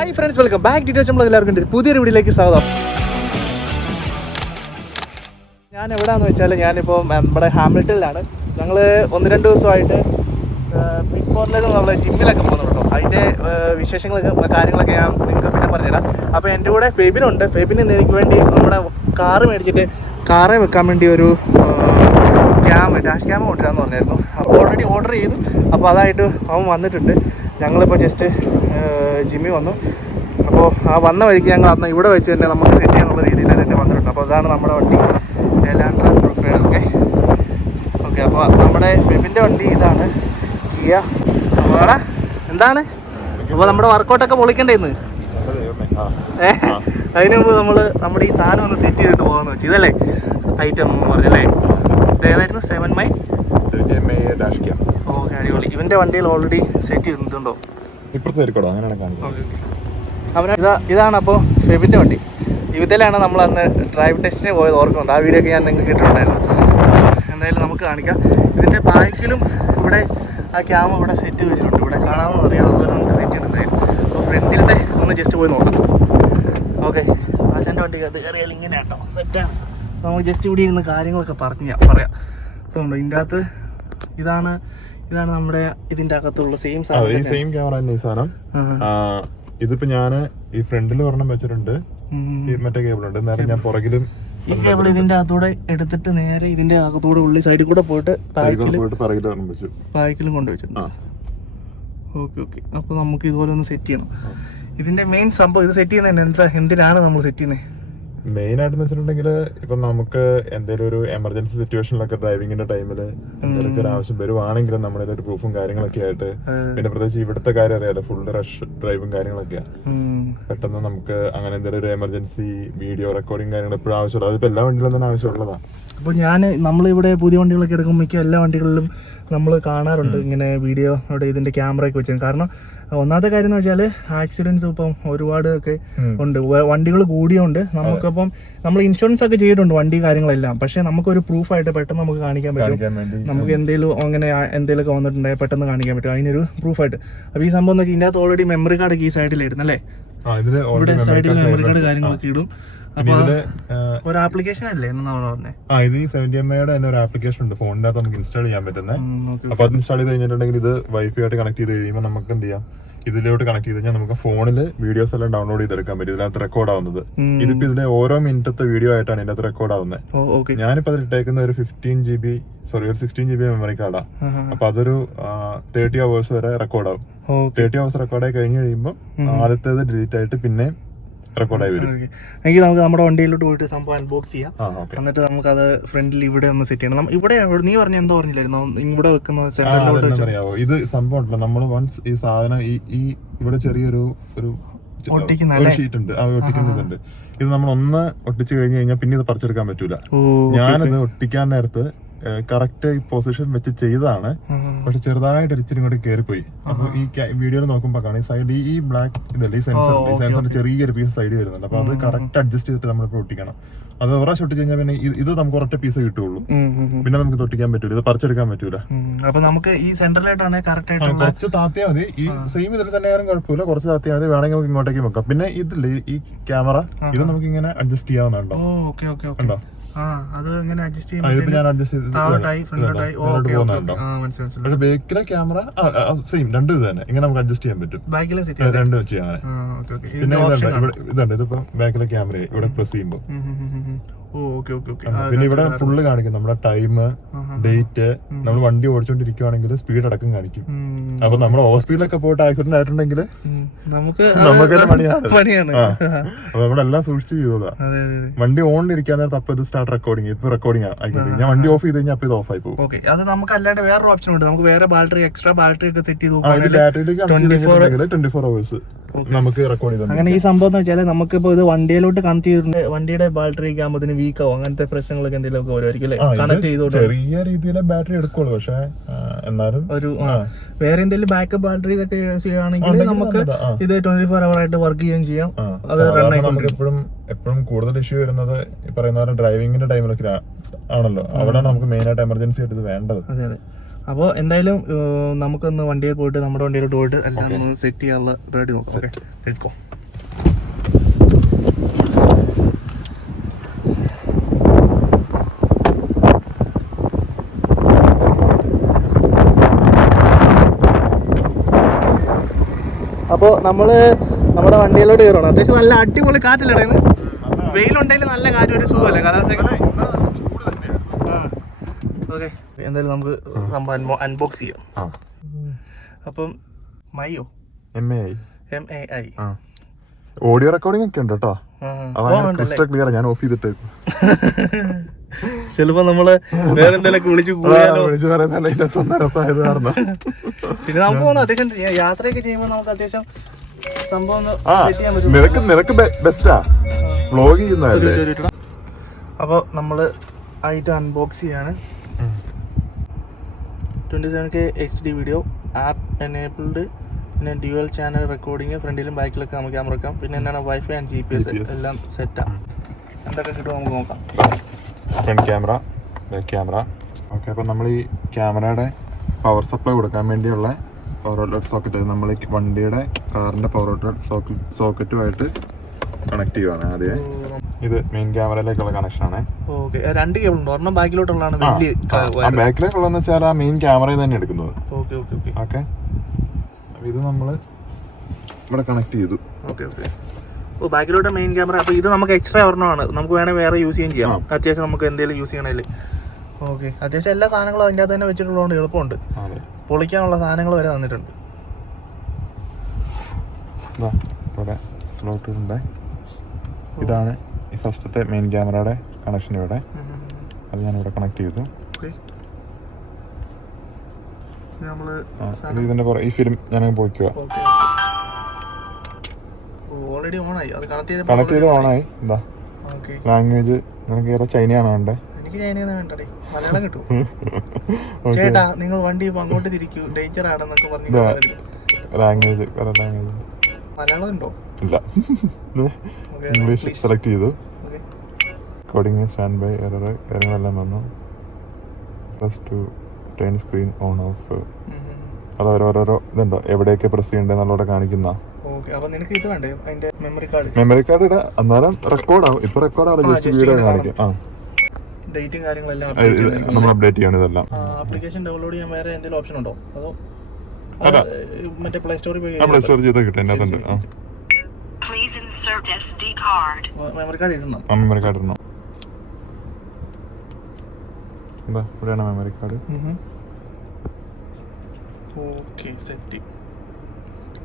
Hi friends welcome back details നമ്മൾ എല്ലാവർക്കും ഉണ്ട്. പുതിയൊരു വീഡിയോയിലേക്ക് സ്വാഗതം. ഞാൻ എവിടെയാണെന്ന് വെച്ചാൽ ഞാനിപ്പോൾ നമ്മുടെ ഹാമിൽട്ടണിലാണ്. ഞങ്ങൾ ഒന്ന് രണ്ട് ദിവസമായിട്ട് ബിഗ് ഫോറിലേക്ക് നമ്മൾ ജിമ്മിലൊക്കെ പോകുന്നു കേട്ടോ. അതിന്റെ വിശേഷങ്ങളൊക്കെ കാര്യങ്ങളൊക്കെ ഞാൻ നിങ്ങൾക്ക് പിന്നെ പറഞ്ഞുതരാം. അപ്പോൾ എന്റെ കൂടെ ഫെബിനുണ്ട്. ഫെബിൻ ഇന്ന് എനിക്ക് വേണ്ടി നമ്മുടെ കാറ് മേടിച്ചിട്ട് കാറെ വെക്കാൻ വേണ്ടി ഒരു ക്യാമ് ഡാഷ് ക്യാമ കൊണ്ടുവരാമെന്ന് പറഞ്ഞായിരുന്നു. അപ്പോൾ ഓൾറെഡി ഓർഡർ ചെയ്തു. അപ്പോൾ അതായിട്ട് അവൻ വന്നിട്ടുണ്ട്. ഞങ്ങളിപ്പോൾ ജസ്റ്റ് ജിമ്മി വന്നു. അപ്പോൾ ആ വന്ന വഴിക്ക് ഞങ്ങൾ അന്ന് ഇവിടെ വെച്ച് തന്നെ നമുക്ക് സെറ്റ് ചെയ്യാനുള്ള രീതിയിൽ തന്നെ വന്നിട്ടുണ്ട് അപ്പോൾ അതാണ് നമ്മുടെ വണ്ടി. എലാൻഡ്ര പ്രൊഫൈൽ ഓക്കെ ഓക്കെ അപ്പോൾ നമ്മുടെ വെബിന്റെ വണ്ടി ഇതാണ്. കിയ അപ്പോൾ എന്താണ്? അപ്പോൾ നമ്മുടെ വർക്കൗട്ടൊക്കെ പൊളിക്കണ്ടേ ഇന്ന്? ഏ? അതിന് മുമ്പ് നമ്മൾ നമ്മുടെ ഈ സാധനം ഒന്ന് സെറ്റ് ചെയ്തിട്ട് പോകാമെന്ന് വെച്ചു. ഇതല്ലേ? ഐറ്റം പറഞ്ഞല്ലേ? ഇത് ഏതായിരുന്നു സെവൻ മൈ ഡാഷ് ക്യാം അടിപൊളി. ഇവന്റെ വണ്ടിയിൽ ഓൾറെഡി സെറ്റ് ചെയ്തിട്ടുണ്ടോ? ഇപ്പുറത്തെ അങ്ങനെയാണ് കാണിക്കുന്നത്. അവന ഇതാ ഇതാണ് അപ്പോൾ ഫെബിന്റെ വണ്ടി. ഇതിലാണ് നമ്മൾ അന്ന് ഡ്രൈവ് ടെസ്റ്റിന് പോയത് ഓർക്കുന്നുണ്ട്? ആ വീഡിയോ ഒക്കെ ഞാൻ നിങ്ങൾക്ക് ഇട്ടിട്ടുണ്ടായിരുന്നു. എന്തായാലും നമുക്ക് കാണിക്കാം. ഇതിന്റെ ബാക്കിലും ഇവിടെ ആ ക്യാമ ഇവിടെ സെറ്റ് വെച്ചിട്ടുണ്ട്. ഇവിടെ കാണാമെന്ന് അറിയാം അതുപോലെ നമുക്ക് സെറ്റ് ചെയ്തിട്ടുണ്ടായിരുന്നു. അപ്പോൾ ഫ്രണ്ടിലത്തെ ഒന്ന് ജസ്റ്റ് പോയി നോക്കാം. ഓക്കെ ആശാന്റെ വണ്ടി അത് കയറിയാൽ ഇങ്ങനെ കേട്ടോ സെറ്റാണ് അപ്പോൾ നമുക്ക് ജസ്റ്റ് ഇവിടെ ഇരുന്ന് കാര്യങ്ങളൊക്കെ പറഞ്ഞു പറയാം. അപ്പോൾ ഇതിന്റെ അകത്ത് ഇതാണ് ഇതാണ് നമ്മുടെ ഇതിന്റെ അകത്തുള്ള സെയിം സാധനം സെയിം ക്യാമറ തന്നെ ഈ സാധനം. ഇതിപ്പോ ഞാൻ ഈ ഫ്രണ്ടിൽ ഒരെണ്ണം വെച്ചിട്ടുണ്ട്. മറ്റേ കേബിൾ ഉണ്ട്. നേരെ ഞാൻ പുറകിലും ഈ കേബിൾ ഇതിന്റെ അകത്തൂടെ എടുത്തിട്ട് നേരെ ഇതിന്റെ അകത്തൂടെ ഉള്ളി സൈഡിൽ കൂടെ പോയിട്ട് ബാക്കിലും കൊണ്ടുവച്ചിട്ടുണ്ട് ഓക്കെ ഓക്കെ അപ്പോൾ നമുക്ക് ഇതുപോലെ ഒന്ന് സെറ്റ് ചെയ്യണം. ഇതിന്റെ മെയിൻ സംഭവം ഇത് സെറ്റ് ചെയ്യുന്നത് എന്താ? എന്തിനാണ് നമ്മൾ സെറ്റ് ചെയ്യുന്നത്? മെയിൻ ആയിട്ട് വെച്ചിട്ടുണ്ടെങ്കിൽ ഇപ്പൊ നമുക്ക് എന്തെങ്കിലും ഒരു എമർജൻസി സിറ്റുവേഷനിലൊക്കെ ഡ്രൈവിങ്ങിന്റെ ടൈമിൽ എന്തെങ്കിലും ഒരു ആവശ്യം വരുവാണെങ്കിൽ നമ്മുടെ ഒരു പ്രൂഫും കാര്യങ്ങളൊക്കെ ആയിട്ട് പിന്നെ പ്രത്യേകിച്ച് ഇവിടുത്തെ കാര്യം അറിയാലോ ഫുൾ റഷ് ഡ്രൈവും കാര്യങ്ങളൊക്കെയാ. പെട്ടെന്ന് നമുക്ക് അങ്ങനെ എന്തെങ്കിലും ഒരു എമർജൻസി വീഡിയോ റെക്കോർഡിങ് കാര്യങ്ങൾ എപ്പോഴും ആവശ്യമുള്ളത് അതിപ്പോ എല്ലാ വണ്ടിയിലും തന്നെ ആവശ്യമുള്ളതാണ് അപ്പോൾ ഞാൻ നമ്മളിവിടെ പുതിയ വണ്ടികളൊക്കെ എടുക്കുമ്പോൾ മിക്ക എല്ലാ വണ്ടികളിലും നമ്മൾ കാണാറുണ്ട് ഇങ്ങനെ വീഡിയോ അവിടെ ഇതിന്റെ ക്യാമറയൊക്കെ വെച്ചത് കാരണം ഒന്നാമത്തെ കാര്യം എന്ന് വെച്ചാൽ ആക്സിഡൻസ് ഇപ്പം ഒരുപാട് ഒക്കെ ഉണ്ട്. വണ്ടികൾ കൂടിയുണ്ട് നമുക്കിപ്പം നമ്മൾ ഇൻഷുറൻസ് ഒക്കെ ചെയ്തിട്ടുണ്ട് വണ്ടി കാര്യങ്ങളെല്ലാം. പക്ഷേ നമുക്കൊരു പ്രൂഫായിട്ട് പെട്ടെന്ന് നമുക്ക് കാണിക്കാൻ പറ്റും. നമുക്ക് എന്തെങ്കിലും അങ്ങനെ എന്തെങ്കിലുമൊക്കെ വന്നിട്ടുണ്ടെങ്കിൽ പെട്ടെന്ന് കാണിക്കാൻ പറ്റും. അതിനൊരു പ്രൂഫായിട്ട് അപ്പോൾ ഈ സംഭവം എന്ന് വെച്ചാൽ ഇതിന്റെ അകത്ത് ഓൾറെഡി മെമ്മറി കാർഡ് ഈ സൈഡിലായിരുന്നു അല്ലേ? ഇവിടെ സൈഡിൽ മെമ്മറി കാർഡ്. കാര്യങ്ങളൊക്കെ ഇടും. ഒരു ആപ്ലിക്കേഷൻ അല്ലേ ആ ഇത് ഈ സെവന്റി എം ഐയുടെ തന്നെ ഒരു ആപ്ലിക്കേഷൻ ഉണ്ട്. ഫോണിന്റെ അകത്ത് നമുക്ക് ഇൻസ്റ്റാൾ ചെയ്യാൻ പറ്റുന്നത് അപ്പൊ അത് ഇൻസ്റ്റാൾ ചെയ്ത് കഴിഞ്ഞിട്ടുണ്ടെങ്കിൽ ഇത് വൈഫൈ ആയിട്ട് കണക്ട് ചെയ്ത് കഴിയുമ്പോൾ നമുക്ക് എന്ത് ചെയ്യാം? ഇതിലോട്ട് കണക്ട് ചെയ്ത് കഴിഞ്ഞാൽ നമുക്ക് ഫോണിൽ വീഡിയോസ് എല്ലാം ഡൗൺലോഡ് ചെയ്തെടുക്കാൻ പറ്റും. ഇതിനകത്ത് റെക്കോർഡ് ആവുന്നത്. ഇതിപ്പോ ഇതിന്റെ ഓരോ മിനിറ്റത്തെ വീഡിയോ ആയിട്ടാണ് ഇതിനകത്ത് റെക്കോർഡ് ആവുന്നത് ഞാനിപ്പോ അതിൽ ഇട്ടേക്കുന്ന ഒരു ഫിഫ്റ്റീൻ ജി ബി സോറി ഒരു സിക്സ്റ്റീൻ ജി ബി മെമ്മറി കാർഡാ അപ്പൊ അതൊരു തേർട്ടി അവേഴ്സ് വരെ റെക്കോർഡ് ആവും. തേർട്ടി അവേഴ്സ് റെക്കോർഡ് ആയി കഴിഞ്ഞ് കഴിയുമ്പോൾ ആദ്യത്തേത് ഡിലീറ്റ് ആയിട്ട് പിന്നെ റെക്കോർഡായി വരും. എങ്കിൽ നമുക്ക് നമ്മുടെ വണ്ടിയിലോട്ട് പോയിട്ട് സംഭവം അൺബോക്സ് ചെയ്യാം. എന്നിട്ട് നമുക്ക് അത് ഫ്രണ്ടിൽ ഇവിടെ ഒന്ന് സെറ്റ് ചെയ്യണം. ഇവിടെ നീ പറഞ്ഞ എന്തോ പറഞ്ഞില്ലായിരുന്നു? ഇവിടെ വെക്കുന്ന അറിയാവോ? ഇത് സംഭവം ഉണ്ടല്ലോ. നമ്മൾ വൺസ് ഈ സാധനം ഈ ഈ ഇവിടെ ചെറിയൊരു ഒരു ഷീറ്റ് ഉണ്ട്. ആ ഇത് നമ്മൾ ഒന്ന് ഒട്ടിച്ചു കഴിഞ്ഞു കഴിഞ്ഞാൽ പിന്നെ ഇത് പറിച്ചെടുക്കാൻ പറ്റൂല. ഞാനത് ഒട്ടിക്കാൻ നേരത്ത് കറക്റ്റ് പൊസിഷൻ വെച്ച് ചെയ്തതാണ്. പക്ഷെ ചെറുതായിട്ട് ഇച്ചിരി കൂടി കയറിപ്പോയി അപ്പൊ ഈ വീഡിയോയിൽ നോക്കുമ്പോൾ കാണാം സൈഡ് ഈ ബ്ലാക്ക് ഇതല്ല ഈ സെൻസർ ഈ സെൻസറിന്റെ ചെറിയൊരു പീസ് സൈഡ് വരുന്നുണ്ട്. അപ്പൊ അത് കറക്റ്റ് അഡ്ജസ്റ്റ് ചെയ്തിട്ട് നമ്മളിപ്പോ ഒട്ടിക്കണം. അത് ഒരു ഒട്ടി കഴിഞ്ഞാൽ പിന്നെ ഇത് നമുക്ക് ഒരൊറ്റ പീസ് കിട്ടുള്ളൂ പിന്നെ നമുക്ക് തൊട്ടിക്കാൻ ഒട്ടിക്കാൻ പറ്റൂല ഇത് പറിച്ചെടുക്കാൻ പറ്റൂല. അപ്പൊ നമുക്ക് ഈ സെന്ററിലായിട്ടാണ് കറക്റ്റ് ആയിട്ട് കുറച്ച് താത്തിയാ മതി. ഈ സെയിം ഇതിൽ തന്നെ ആയാലും കുഴപ്പമില്ല കുറച്ച് താത്തിയാ മതി. വേണമെങ്കിൽ നമുക്ക് ഇങ്ങോട്ടേക്ക് വെക്കാം. പിന്നെ ഇതില്ലേ ഈ ക്യാമറ ഇത് നമുക്ക് ഇങ്ങനെ അഡ്ജസ്റ്റ് ചെയ്യാവുന്നുണ്ടോ ഓക്കെ ഓക്കെ. ഉണ്ടോ? പക്ഷെ ബേക്കിലെ ക്യാമറ സെയിം രണ്ടും ഇത് തന്നെ. ഇങ്ങനെ നമുക്ക് അഡ്ജസ്റ്റ് ചെയ്യാൻ പറ്റും. രണ്ടും വെച്ച് ഓക്കെ പിന്നെ ഇതുണ്ട് ഇതിപ്പോ ബാക്കിലെ ക്യാമറ ഇവിടെ പ്രസ് ചെയ്യുമ്പോൾ പിന്നെ ഇവിടെ ഫുള്ള് കാണിക്കും നമ്മുടെ ടൈം ഡേറ്റ് നമ്മൾ വണ്ടി ഓടിച്ചോണ്ടിരിക്കുവാണെങ്കിൽ സ്പീഡ് അടക്കം കാണിക്കും. അപ്പൊ നമ്മൾ ഓവർ സ്പീഡിലൊക്കെ പോയിട്ട് ആക്സിഡന്റ് ആയിട്ടുണ്ടെങ്കിൽ നമുക്ക് നമുക്ക് എല്ലാം പണിയാണ്. അപ്പൊ നമ്മളെല്ലാം സൂക്ഷിച്ച് ചെയ്തോളാം വണ്ടി ഓൺ ഇരിക്കാൻ നേരത്ത് അപ്പൊ ഇത് സ്റ്റാർട്ട് റെക്കോർഡിങ് ഇപ്പൊ റെക്കോർഡിംഗ് ആയിക്കോട്ടെ. ഞാൻ വണ്ടി ഓഫ് ചെയ്ത് കഴിഞ്ഞാൽ അപ്പൊ ഇത് ഓഫ് ആയി പോകും. അത് നമുക്ക് അല്ലാണ്ട് വേറൊരു ഓപ്ഷൻ ഉണ്ട്. നമുക്ക് വേറെ ബാറ്ററി എക്സ്ട്രാ ബാറ്ററി ഒക്കെ സെറ്റ് ചെയ്ത് ട്വന്റി ഫോർ അവേഴ്സ് നമുക്ക് റെക്കോർഡ് ചെയ്തു അങ്ങനെ ഈ സംഭവം എന്ന് വെച്ചാൽ നമുക്കിപ്പോ ഇത് വണ്ടിയിലോട്ട് കണക്ട് ചെയ്തിട്ടുണ്ട്. വണ്ടിയുടെ ബാറ്ററി ആകുമ്പോൾ വീക്ക് ആവും. അങ്ങനത്തെ പ്രശ്നങ്ങളൊക്കെ എന്തെങ്കിലും ഒക്കെ വരുമായിരിക്കും അല്ലേ കണക്ട് ചെയ്തോണ്ട് ചെറിയ രീതിയിലെ ബാറ്ററി എടുക്കുള്ളൂ. പക്ഷെ എന്നാലും ഒരു വേറെ എന്തെങ്കിലും ബാക്കപ്പ് ബാറ്ററി ഒക്കെ യൂസ് ചെയ്യുകയാണെങ്കിൽ നമുക്ക് ഇത് ട്വന്റി ഫോർ അവർ ആയിട്ട് വർക്ക് ചെയ്യുകയും ചെയ്യാം. അത് നമുക്ക് എപ്പോഴും എപ്പോഴും കൂടുതൽ ഇഷ്യൂ വരുന്നത് ഈ പറയുന്ന ഡ്രൈവിംഗിന്റെ ടൈമിലൊക്കെ ആണല്ലോ. അവിടെയാണ് നമുക്ക് മെയിൻ ആയിട്ട് എമർജൻസി ആയിട്ട് ഇത് വേണ്ടത്. അതെ അതെ. അപ്പോൾ എന്തായാലും നമുക്കൊന്ന് വണ്ടിയിൽ പോയിട്ട് നമ്മുടെ വണ്ടിയിലോട്ട് പോയിട്ട് എല്ലാം ഒന്ന് സെറ്റ് ചെയ്യാനുള്ള പരിപാടി നോക്കാം. ഓക്കെ ലെറ്റ്സ് ഗോ അപ്പോൾ നമ്മൾ നമ്മുടെ വണ്ടിയിലോട്ട് കയറണം അത്യാവശ്യം നല്ല അടിപൊളി കാറ്റല്ലേ വെയിലുണ്ടെങ്കിൽ നല്ല കാറ്റ് ഒരു സുഖമല്ലേ? കാലാവസ്ഥ ഓക്കെ. എന്തായാലും നമുക്ക് സംഭവം അൺബോക്സ് ചെയ്യാം. അപ്പം മയോ? M A I M A I audio recording ഒക്കെ ഉണ്ട് കേട്ടോ. ക്രിസ്റ്റൽ ക്ലിയർ ഞാൻ ഓഫ് ചെയ്തിട്ട്. ചിലപ്പോ നമ്മൾ വേറെ എന്തെങ്കിലും വിളിച്ച് വിളിച്ചു പറയുന്നല്ല ഇതിനകത്തൊന്നും രസമായത് കാരണം. പിന്നെ നമുക്ക് തോന്നുന്നു അത്യാവശ്യം യാത്രയൊക്കെ ചെയ്യുമ്പോൾ നമുക്ക് അത്യാവശ്യം സംഭവം നിനക്ക് നിനക്ക് ബെസ്റ്റാ വ്ലോഗ് ചെയ്യുന്നതല്ലേ? അപ്പോൾ നമ്മൾ ആയിട്ട് അൺബോക്സ് ചെയ്യാണ്. Twenty seven K H D video app enabled പിന്നെ ഡ്യുവൽ ചാനൽ റെക്കോർഡിങ് ഫ്രണ്ടിലും ബാക്കിലൊക്കെ നമുക്ക് ക്യാമറ വെക്കാം. പിന്നെ എന്താണ്? Wifi and G P S. എല്ലാം സെറ്റാണ് എന്തൊക്കെ കിട്ടും നമുക്ക് നോക്കാം. Front camera back camera okay അപ്പോൾ നമ്മൾ ഈ ക്യാമറയുടെ പവർ സപ്ലൈ കൊടുക്കാൻ വേണ്ടിയുള്ള പവർ ഔട്ട്ലെറ്റ് സോക്കറ്റ് നമ്മൾ വണ്ടിയുടെ കാറിന്റെ പവർ ഔട്ട്ലെറ്റ് സോക്കറ്റ് സോക്കറ്റുമായിട്ട് കണക്ട് ചെയ്യുവാണ് ആദ്യമേ ഇത് മെയിൻ ക്യാമറയിലേക്കുള്ള കണക്ഷനാണ് ഓക്കെ. രണ്ട് കേബിൾ ഉണ്ട്? ഒരെണ്ണം ബാക്കിലോട്ടുള്ളതാണ് വലിയ ബാക്കിലേക്കുള്ളതെന്ന് വെച്ചാൽ ആ മെയിൻ ക്യാമറയിൽ തന്നെ എടുക്കുന്നത്. Okay okay okay. ഓക്കെ. ഇത് നമ്മൾ ഇവിടെ കണക്ട് ചെയ്തു. Okay okay. ഓ ബാക്കിലോട്ട് മെയിൻ ക്യാമറ അപ്പോൾ ഇത് നമുക്ക് എക്സ്ട്രാ ഒരെണ്ണമാണ്. നമുക്ക് വേണമെങ്കിൽ വേറെ യൂസ് ചെയ്യുകയും ചെയ്യാം. അത്യാവശ്യം നമുക്ക് എന്തെങ്കിലും യൂസ് ചെയ്യണമെങ്കിൽ ഓക്കെ. അത്യാവശ്യം എല്ലാ സാധനങ്ങളും അതിന്റെ അകത്ത് തന്നെ വെച്ചിട്ടുള്ളതുകൊണ്ട് എളുപ്പമുണ്ട്. പൊളിക്കാനുള്ള സാധനങ്ങൾ വരെ തന്നിട്ടുണ്ട്. ഇവിടെ ഇതാണ് ഈ ഫസ്റ്റത്തെ മെയിൻ ക്യാമറയുടെ കണക്ഷൻ ഇവിടെ. അത് ഞാനിവിടെ കണക്ട് ചെയ്തു. ഇതിന്റെ പുറ ഈ ഫിലിം ഞാൻ പൊളിക്കുക. കണക്ട് ചെയ്ത് ഓണായി എന്താ ലാംഗ്വേജ് നിനക്ക് ഏറെ ചൈനയാണ് വേണ്ടേ? എനിക്ക് ചൈനയിൽ വേണ്ടടേ. മലയാളം കിട്ടും ചേട്ടാ നിങ്ങൾ വണ്ടി അങ്ങോട്ട് തിരിക്കൂ. ഡേഞ്ചർ ആണെന്നൊക്കെ പറഞ്ഞു ലാംഗ്വേജ് മലയാളം ഉണ്ടോ? ഇല്ല. ഇംഗ്ലീഷ് സെലക്ട് ചെയ്തു. കോഡിങ് സ്റ്റാൻഡ് ബൈ എറർ കാര്യങ്ങളെല്ലാം വന്നു. Plus two time screen on off അത് ഓരോരോ ഇതുണ്ടോ? എവിടെയൊക്കെ പ്രസ് ചെയ്യണ്ടെന്നുള്ളവിടെ കാണിക്കുന്ന. മെമ്മറി കാർഡ് ഇടാ. അന്നേരം റെക്കോർഡാവും ഇപ്പൊ റെക്കോർഡാവും ആ, ജസ്റ്റ് വീഡിയോ കാണിക്കും. ആ. ഡേറ്റും കാര്യങ്ങളെല്ലാം നമ്മൾ അപ്ഡേറ്റ് ചെയ്യണം ഇതെല്ലാം. ആപ്ലിക്കേഷൻ ഡൗൺലോഡ് ചെയ്യാൻ വേറെ എന്തെങ്കിലും ഓപ്ഷൻ ഉണ്ടോ? അതോ മറ്റേ പ്ലേ സ്റ്റോറിൽ പോയി നമ്മൾ സ്റ്റോർ ചെയ്ത് കിട്ടും. ആ. Please insert SD card. Memory card ഇടണം ആ മെമ്മറി കാർഡ് ഇടണം എന്താ ഇവിടെയാണ് മെമ്മറി കാർഡ് ഓക്കെ സെറ്റ്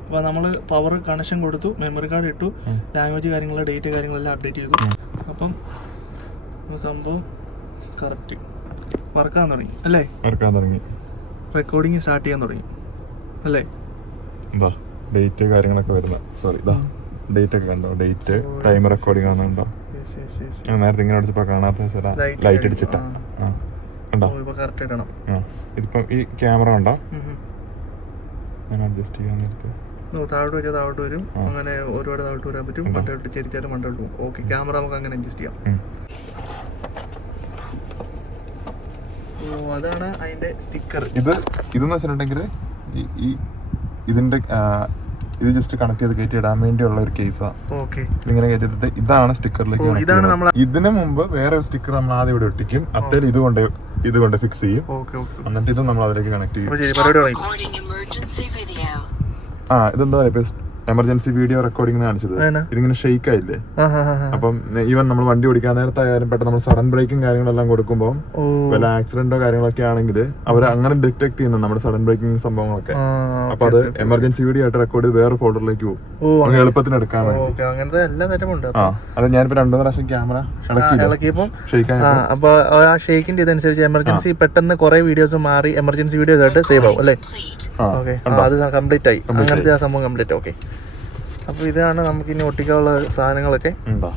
അപ്പോൾ നമ്മൾ പവർ കണക്ഷൻ കൊടുത്തു മെമ്മറി കാർഡ് ഇട്ടു ലാംഗ്വേജ് കാര്യങ്ങൾ ഡേറ്റ് കാര്യങ്ങളെല്ലാം അപ്ഡേറ്റ് ചെയ്തു. അപ്പം സംഭവം കറക്റ്റ് വർക്കാൻ തുടങ്ങി അല്ലേ? വർക്കാൻ തുടങ്ങി. റെക്കോർഡിങ് സ്റ്റാർട്ട് ചെയ്യാൻ തുടങ്ങി അല്ലേ? ഡേറ്റ് കാര്യങ്ങളൊക്കെ വരുന്ന സോറി ഇതാ. ഡേറ്റ് ഒക്കെ കണ്ടോ? ഡേറ്റ് ടൈം റെക്കോർഡിംഗ് ആണെന്നുണ്ടോ നേരത്തെ ഇങ്ങനെ അടിച്ചപ്പോൾ കാണാത്ത ചില ലൈറ്റ് അടിച്ചിട്ടാ. ആ. ഇതിപ്പം ഈ ക്യാമറ ഉണ്ടോ. ഞാൻ അഡ്ജസ്റ്റ് ചെയ്യാൻ നേരത്തെ. താഴോട്ട് വെച്ചാൽ താഴോട്ട് വരും. അങ്ങനെ ഒരുപാട് താഴോട്ട് വരാൻ പറ്റും. ഉണ്ടോ? മണ്ടോട്ട് ചെരിച്ചാലും മണ്ടോട്ട് പോകും ഓക്കെ ക്യാമറ നമുക്ക് അങ്ങനെ അഡ്ജസ്റ്റ് ചെയ്യാം. ഓ അതാണ് അതിന്റെ സ്റ്റിക്കർ ഇത് ഇതെന്ന് വെച്ചിട്ടുണ്ടെങ്കിൽ ഈ ഇതിന്റെ ഇത് ജസ്റ്റ് കണക്ട് ചെയ്ത് കയറ്റി ഇടാൻ വേണ്ടിയുള്ള ഒരു കേസാണ് ഓക്കെ ഇങ്ങനെ കയറ്റിട്ട് ഇതാണ് സ്റ്റിക്കറിലേക്ക് ഇതിനു മുമ്പ് വേറെ ഒരു സ്റ്റിക്കർ നമ്മൾ ആദ്യം ഇവിടെ ഒട്ടിക്കും. അത്തേൽ ഇത് കൊണ്ട് ഇത് കൊണ്ട് ഫിക്സ് ചെയ്യും. ഓക്കെ ഓക്കെ എന്നിട്ട് ഇത് നമ്മൾ അതിലേക്ക് കണക്ട് ചെയ്യും. ആ ഇതെന്താ ഇപ്പൊ എമർജൻസി വീഡിയോ റെക്കോർഡിംഗ് കാണിച്ചത്? ഇതിങ്ങനെ ഷെയ്ക്ക് ആയില്ലേ? അപ്പം ഈവൻ നമ്മൾ വണ്ടി ഓടിക്കാൻ നേരത്തായാലും പെട്ടെന്ന് നമ്മൾ സഡൻ ബ്രേക്കും കാര്യങ്ങളെല്ലാം കൊടുക്കുമ്പോൾ വല്ല ആക്സിഡന്റോ കാര്യങ്ങളൊക്കെ ആണെങ്കിൽ അവർ അങ്ങനെ ഡിറ്റക്ട് ചെയ്യുന്ന നമ്മുടെ സഡൻ ബ്രേക്കിംഗ് സംഭവങ്ങളൊക്കെ. അപ്പൊ അത് എമർജൻസി വീഡിയോ ആയിട്ട് റെക്കോർഡ് ചെയ്ത് വേറെ ഫോട്ടോയിലേക്ക് പോകും. എളുപ്പത്തിന് എടുക്കാൻ അങ്ങനത്തെ എല്ലാ തരമുണ്ട് അത് ഞാനിപ്പോ രണ്ടു പ്രാവശ്യം ക്യാമറ ആ അപ്പൊ ആ ഷെയ്ക്കിന്റെ ഇതനുസരിച്ച് എമർജൻസി പെട്ടെന്ന് കുറെ വീഡിയോസ് മാറി എമർജൻസി വീഡിയോസ് ആയിട്ട് സേവ് ആവും അല്ലേ? ഓക്കെ അത് കംപ്ലീറ്റ് ആയി. അങ്ങനത്തെ ആ സംഭവം കംപ്ലീറ്റ് ഓക്കെ. അപ്പൊ ഇതാണ് നമുക്ക് ഇനി ഒട്ടിക്കാനുള്ള സാധനങ്ങളൊക്കെ. ഉണ്ടോ?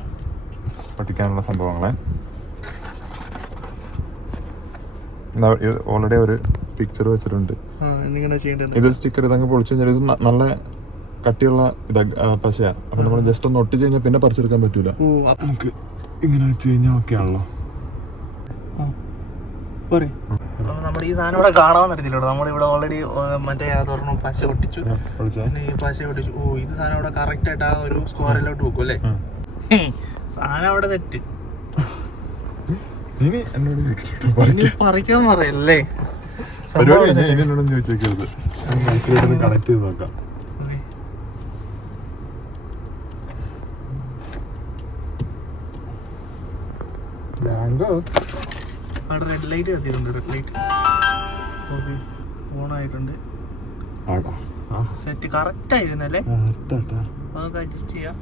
ഒട്ടിക്കാനുള്ള സംഭവങ്ങളെ. ഓൾറെഡി ഒരു പിക്ചർ വെച്ചിട്ടുണ്ട്. ഇതിൽ സ്റ്റിക്കർ ഇതങ്ങ് പൊളിച്ചു കഴിഞ്ഞാൽ ഇത് നല്ല കട്ടിയുള്ള ഇതാ പശയാ. അപ്പൊ നമ്മൾ ജസ്റ്റ് ഒന്ന് ഒട്ടിച്ച് കഴിഞ്ഞാൽ പിന്നെ പറിച്ചെടുക്കാൻ പറ്റൂല. നമുക്ക് ഇങ്ങനെ വെച്ച് കഴിഞ്ഞാൽ ഓക്കെ ആണല്ലോ. ആ. നമ്മുടെ ഈ സാധനം ഇവിടെ കാണാൻ നടത്തില്ലോ നമ്മളിവിടെ ഓൾറെഡി മറ്റേ അതൊരെണ്ണം പശ ഒട്ടിച്ചു പിന്നെ ഈ പശ ഒട്ടിച്ചു ഓ ഇത് സാധനം ഇവിടെ കറക്റ്റ് ആയിട്ട് ആ ഒരു സ്കോറിലോട്ട് വെക്കും അല്ലേ? സാധനം അവിടെ തെറ്റ്. ഇനി എന്നോട്. ഇനി പറിക്കാൻ പറയല്ലേ? പരിപാടി കഴിഞ്ഞാൽ ഇനി എന്നോടൊന്നും ചോദിച്ചു വെക്കരുത് മനസ്സിലായിട്ടൊന്ന് കണക്ട് ചെയ്ത് നോക്കാം. ബാങ്കോ അവിടെ റെഡ് ലൈറ്റ് കത്തിയിട്ടുണ്ട് റെഡ് ലൈറ്റ് ഓക്കെ ഓൺ ആയിട്ടുണ്ട്. സെറ്റ് കറക്റ്റ് ആയിരുന്നല്ലേ. അതൊക്കെ അഡ്ജസ്റ്റ് ചെയ്യാം.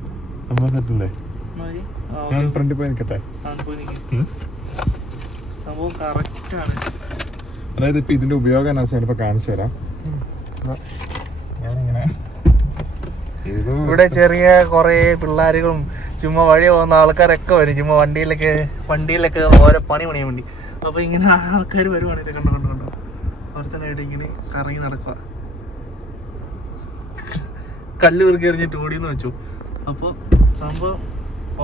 ഞാൻ ഫ്രണ്ടിൽ പോയി നിൽക്കട്ടെ. സംഭവം കറക്റ്റ് ആണ്. അതായത് ഇപ്പൊ ഇതിന്റെ ഉപയോഗം എന്നാ ഇപ്പൊ കാണിച്ചു തരാം. ഞാനിങ്ങനെ ഇവിടെ ചെറിയ കുറേ പിള്ളേരുകളും ചുമ്മാ വഴി പോകുന്ന ആൾക്കാരൊക്കെ വരും. ചുമ്മാ വണ്ടിയിലൊക്കെ വണ്ടിയിലൊക്കെ ഓരോ പണി പണിയാൻ വേണ്ടി. അപ്പൊ ഇങ്ങനെ ആൾക്കാർ വരുവാണെങ്കിൽ കണ്ടു കണ്ടു കണ്ടു? ഒരുത്തനായിട്ട് ഇങ്ങനെ കറങ്ങി നടക്കുക കല്ല് കുറുക്കി എറിഞ്ഞിട്ട് ഓടിയെന്ന് വെച്ചു. അപ്പോൾ സംഭവം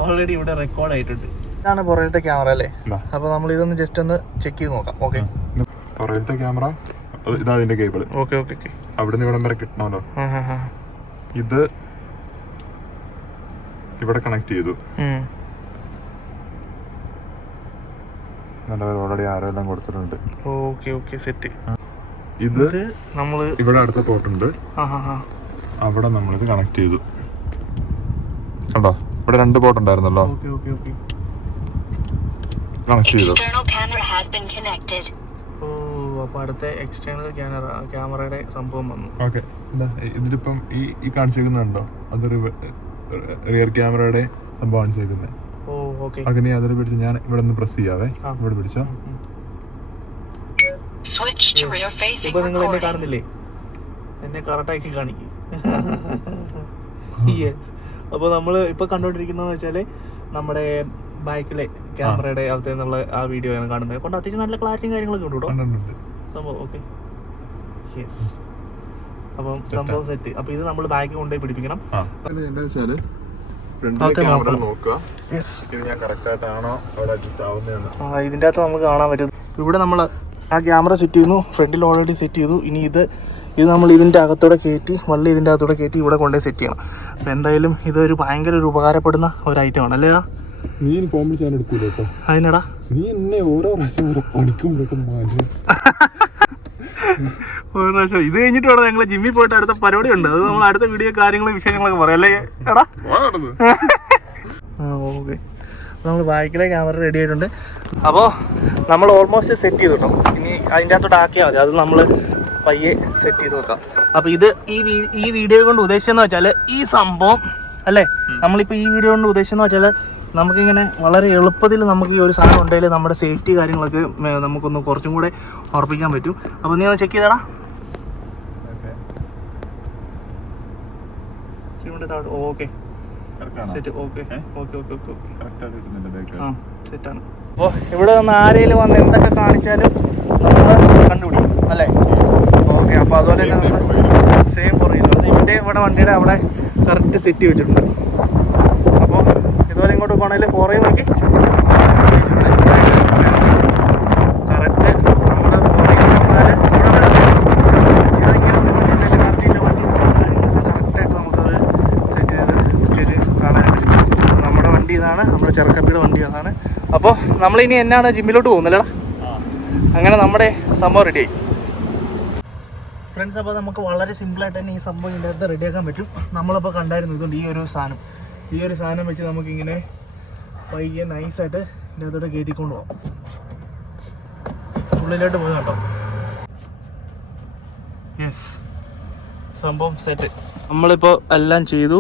ഓൾറെഡി ഇവിടെ റെക്കോർഡ് ആയിട്ടുണ്ട്. ഇതാണ് പുറകിലത്തെ ക്യാമറ അല്ലേ? അപ്പൊ അപ്പോൾ നമ്മൾ ഇതൊന്ന് ജസ്റ്റ് ഒന്ന് ചെക്ക് ചെയ്ത് നോക്കാം. ഓക്കെ പുറകിലത്തെ ക്യാമറ ഇതാ അതിന്റെ കേബിൾ ഓക്കെ ഓക്കെ അവിടെ നിന്ന് ഇവിടം വരെ കിട്ടണമല്ലോ. ഇത് ഇവിടെ കണക്ട് ചെയ്തു. നല്ലവർ ഓൾറെഡി ആരോ എല്ലാം കൊടുത്തിട്ടുണ്ട്. ഓക്കെ ഓക്കെ സെറ്റ് ഇത് നമ്മൾ നമ്മൾ ഇവിടെ അടുത്ത പോർട്ടുണ്ട് അവിടെ നമ്മളിത് കണക്ട് ചെയ്തു. കണ്ടോ? ഇവിടെ രണ്ട് പോർട്ട് ഉണ്ടായിരുന്നല്ലോ. ഓക്കെ ഓക്കെ ഓക്കെ കണക്ട് ചെയ്തു. അപ്പോൾ അടുത്ത എക്സ്റ്റേണൽ ക്യാമറ ക്യാമറയുടെ സംഭവം വന്നു. ഓക്കെ ഇതിലിപ്പം ഈ ഈ കാണിച്ചേക്കുന്നുണ്ടോ അത് റിയർ ക്യാമറയുടെ സംഭവം കാണിച്ചേക്കുന്നത് അങ്ങനെ ഓക്കെ. നീ അതിൽ പിടിച്ച് ഞാൻ ഇവിടെ നിന്ന് പ്രസ് ചെയ്യാവേ. ഇവിടെ പിടിച്ചോ? അപ്പൊ നമ്മൾ ഇപ്പൊ നിങ്ങൾ എന്നെ കാണുന്നില്ലേ? എന്നെ കറക്റ്റാക്കി കാണിക്കും. യെസ് അപ്പോൾ നമ്മൾ ഇപ്പൊ കണ്ടുകൊണ്ടിരിക്കുന്നതെന്ന് വെച്ചാൽ നമ്മുടെ ബാക്കിലെ ക്യാമറയുടെ അകത്ത് നിന്നുള്ള ആ വീഡിയോ ആണ് കാണുന്നത്. കൊണ്ട് അത്യാവശ്യം നല്ല ക്ലാരിറ്റിയും കാര്യങ്ങളൊക്കെ ഉണ്ട് കേട്ടോ. സംഭവം ഓക്കെ യെസ് അപ്പം സംഭവം സെറ്റ്. അപ്പൊ ഇത് നമ്മൾ ബാഗ് കൊണ്ടുപോയി പിടിപ്പിക്കണം. ഇതിന്റെ അകത്തെ ക്യാമറ നോക്കുക. യെസ് ഇത് ഞാൻ കറക്റ്റ് ആയിട്ടാണോ അവിടെ അഡ്ജസ്റ്റ് ആവുന്നതെന്ന്? ആ ഇതിന്റെ അകത്ത് നമുക്ക് കാണാൻ പറ്റും. ഇവിടെ നമ്മൾ ആ ക്യാമറ സെറ്റ് ചെയ്യുന്നു. ഫ്രണ്ടിൽ ഓൾറെഡി സെറ്റ് ചെയ്തു. ഇനി ഇത് ഇത് നമ്മൾ ഇതിന്റെ അകത്തൂടെ കയറ്റി വള്ളി ഇതിന്റെ അകത്തൂടെ കയറ്റി ഇവിടെ കൊണ്ടുപോയി സെറ്റ് ചെയ്യണം. അപ്പം എന്തായാലും ഇത് ഒരു ഭയങ്കര ഒരു ഉപകാരപ്പെടുന്ന ഒരു ഐറ്റം ആണ്. അല്ലേടാ നീ വിളിച്ച് ഞാൻ എടുക്കൂല അതിനടാ. നീ എന്നെ ഓരോ പ്രാവശ്യം ഓരോ പണിക്കും കേട്ടോ മാറ്റി. ഒരു പ്രാവശ്യം ഇത് കഴിഞ്ഞിട്ട് വേണം ഞങ്ങൾ ജിമ്മിൽ പോയിട്ട് അടുത്ത പരിപാടി ഉണ്ട് അത് നമ്മൾ അടുത്ത വീഡിയോ കാര്യങ്ങളും വിഷയങ്ങളൊക്കെ പറയാം. അല്ലേ എടാ? ആ ഓക്കെ. നമ്മൾ ബാക്കിലെ ക്യാമറ റെഡി ആയിട്ടുണ്ട്. അപ്പോൾ നമ്മൾ ഓൾമോസ്റ്റ് സെറ്റ് ചെയ്തു കേട്ടോ. ഇനി അതിന്റെ അകത്തോട്ട് ആക്കിയാൽ മതി. അത് നമ്മൾ പയ്യെ സെറ്റ് ചെയ്ത് വെക്കാം. അപ്പോൾ ഇത് ഈ ഈ വീഡിയോ കൊണ്ട് ഉദ്ദേശിച്ചെന്ന് വെച്ചാൽ ഈ സംഭവം അല്ലേ? നമ്മളിപ്പോൾ ഈ വീഡിയോ കൊണ്ട് ഉദ്ദേശിച്ചെന്ന് വെച്ചാൽ നമുക്കിങ്ങനെ വളരെ എളുപ്പത്തിൽ നമുക്ക് ഈ ഒരു സാധനം ഉണ്ടെങ്കിൽ നമ്മുടെ സേഫ്റ്റി കാര്യങ്ങളൊക്കെ നമുക്കൊന്ന് കുറച്ചും കൂടെ ഉറപ്പിക്കാൻ പറ്റും. അപ്പോൾ നീ ഒന്ന് check ചെയ്തടാ. Okay set okay okay okay okay okay ആ സെറ്റാണ് അപ്പോൾ ഇവിടെ നിന്ന് ആരെങ്കിലും വന്ന് എന്തൊക്കെ കാണിച്ചാലും നമ്മൾ കണ്ടുപിടിക്കും അല്ലേ? ഓക്കെ അപ്പോൾ അതുപോലെ തന്നെ സെയിം പറയുന്നു ഇവിടെ വണ്ടിയുടെ അവിടെ കറക്റ്റ് സെറ്റ് വെച്ചിട്ടുണ്ട്. ഇങ്ങോട്ട് പോകണമെങ്കിൽ പുറകെ നോക്കി കറക്റ്റ് നമ്മൾ ഇനി ഇതാണ് എന്നാണ് ജിമ്മിലോട്ട് പോകുന്നില്ലടാ അങ്ങനെ നമ്മുടെ സംഭവം ആയി. ഫ്രണ്ട്സ് അപ്പോൾ നമുക്ക് വളരെ സിമ്പിളായിട്ട് തന്നെ ഈ സംഭവം ഇതിന്റെ അകത്ത് റെഡിയാക്കാൻ പറ്റും. നമ്മളപ്പോൾ കണ്ടായിരുന്നു ഇതുകൊണ്ട് ഈ ഒരു സാധനം ഈ ഒരു സാധനം വെച്ച് നമുക്കിങ്ങനെ പയ്യെ നൈസായിട്ട് ഇതിന്റെ അകത്തോടെ കയറ്റിക്കൊണ്ട് പോകാം ഉള്ളിലോട്ട് പോയി കേട്ടോ. യെസ് സംഭവം സെറ്റ് നമ്മളിപ്പോൾ എല്ലാം ചെയ്തു.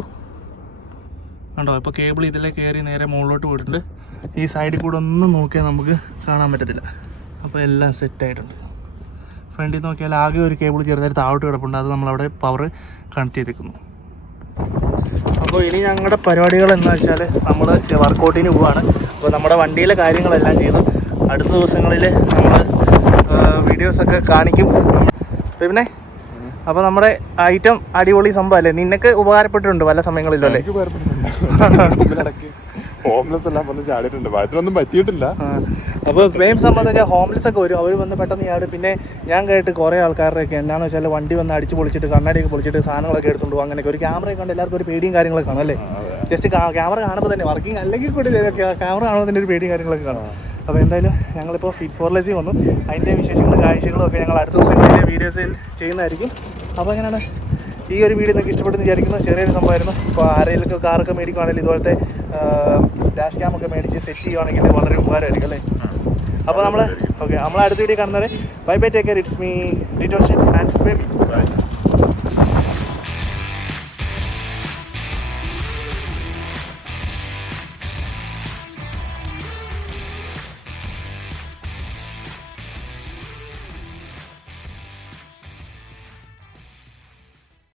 കണ്ടോ ഇപ്പോൾ കേബിൾ ഇതിലെ കയറി നേരെ മുകളിലോട്ട് പോയിട്ടുണ്ട്. ഈ സൈഡിൽ കൂടെ ഒന്നും നോക്കിയാൽ നമുക്ക് കാണാൻ പറ്റത്തില്ല. അപ്പോൾ എല്ലാം സെറ്റായിട്ടുണ്ട് ഫ്രണ്ടിൽ നോക്കിയാൽ ആകെ ഒരു കേബിൾ ചെറുതായിട്ട് താഴോട്ട് കിടപ്പുണ്ട്. അത് നമ്മളവിടെ പവർ കണക്ട് ചെയ്തേക്കുന്നു. അപ്പോൾ ഇനി ഞങ്ങളുടെ പരിപാടികൾ എന്ന് വെച്ചാൽ നമ്മൾ വർക്കൗട്ടിന് പോവാണ്. അപ്പോൾ നമ്മുടെ വണ്ടിയിലെ കാര്യങ്ങളെല്ലാം ചെയ്തു. അടുത്ത ദിവസങ്ങളിൽ നമ്മൾ വീഡിയോസൊക്കെ കാണിക്കും. പിന്നെ അപ്പോൾ നമ്മുടെ ഐറ്റം അടിപൊളി സംഭവമല്ലേ നിനക്ക് ഉപകാരപ്പെട്ടിട്ടുണ്ട് പല സമയങ്ങളിലും ഹോംലെസ് എല്ലാം വന്ന് ചാടിയിട്ടുണ്ട്. ഭാഗ്യത്തിനൊന്നും പറ്റിയിട്ടില്ല. അപ്പോൾ പ്രേം സംബന്ധിച്ച ഹോംലെസ് ഒക്കെ വരും. അവർ വന്ന് പെട്ടെന്ന് ചാടും. പിന്നെ ഞാൻ കേട്ട് കുറേ ആൾക്കാരുടെയൊക്കെ എന്നാന്ന് വെച്ചാൽ വണ്ടി വന്ന് അടിച്ച് പൊളിച്ചിട്ട് കണ്ണാടിയൊക്കെ പൊളിച്ചിട്ട് സാധനങ്ങളൊക്കെ എടുത്തുകൊണ്ട് പോകും അങ്ങനെയൊക്കെ. ഒരു ക്യാമറയൊക്കെ കണ്ട് എല്ലാവർക്കും ഒരു പേടിയും കാര്യങ്ങളൊക്കെ കാണും അല്ലേ? ജസ്റ്റ് ക്യാമറ കാണുമ്പോൾ തന്നെ വർക്കിംഗ് അല്ലെങ്കിൽ കൂടി ക്യാമറ കാണുമ്പോൾ തന്നെ ഒരു പേടിയും കാര്യങ്ങളൊക്കെ കാണും. അപ്പോൾ എന്തായാലും ഞങ്ങളിപ്പോൾ ഫിറ്റ് ഫോർ ലെസി വന്നു. അതിന്റെ വിശേഷങ്ങളും കാഴ്ചകളും ഒക്കെ ഞങ്ങൾ അടുത്ത ദിവസം വീഡിയോസിൽ ചെയ്യുന്നതായിരിക്കും. അപ്പോൾ എങ്ങനെയാണ്? ഈ ഒരു വീഡിയോ നിങ്ങൾക്ക് ഇഷ്ടപ്പെട്ടെന്ന് വിചാരിക്കുന്നു. ചെറിയൊരു സംഭവമായിരുന്നു. ഇപ്പോൾ ആരെങ്കിലും കാറൊക്കെ മേടിക്കുകയാണെങ്കിൽ ഇതുപോലത്തെ ഡാഷ് ക്യാമൊക്കെ മേടിച്ച് സെറ്റ് ചെയ്യുവാണെങ്കിൽ വളരെ ഉപകാരമായിരിക്കും അല്ലേ? അപ്പോൾ നമ്മൾ ഓക്കെ നമ്മൾ അടുത്ത വീഡിയോ കാണുന്നത് bye bye take care it's me ഡിറ്റോഷൻ and Bye.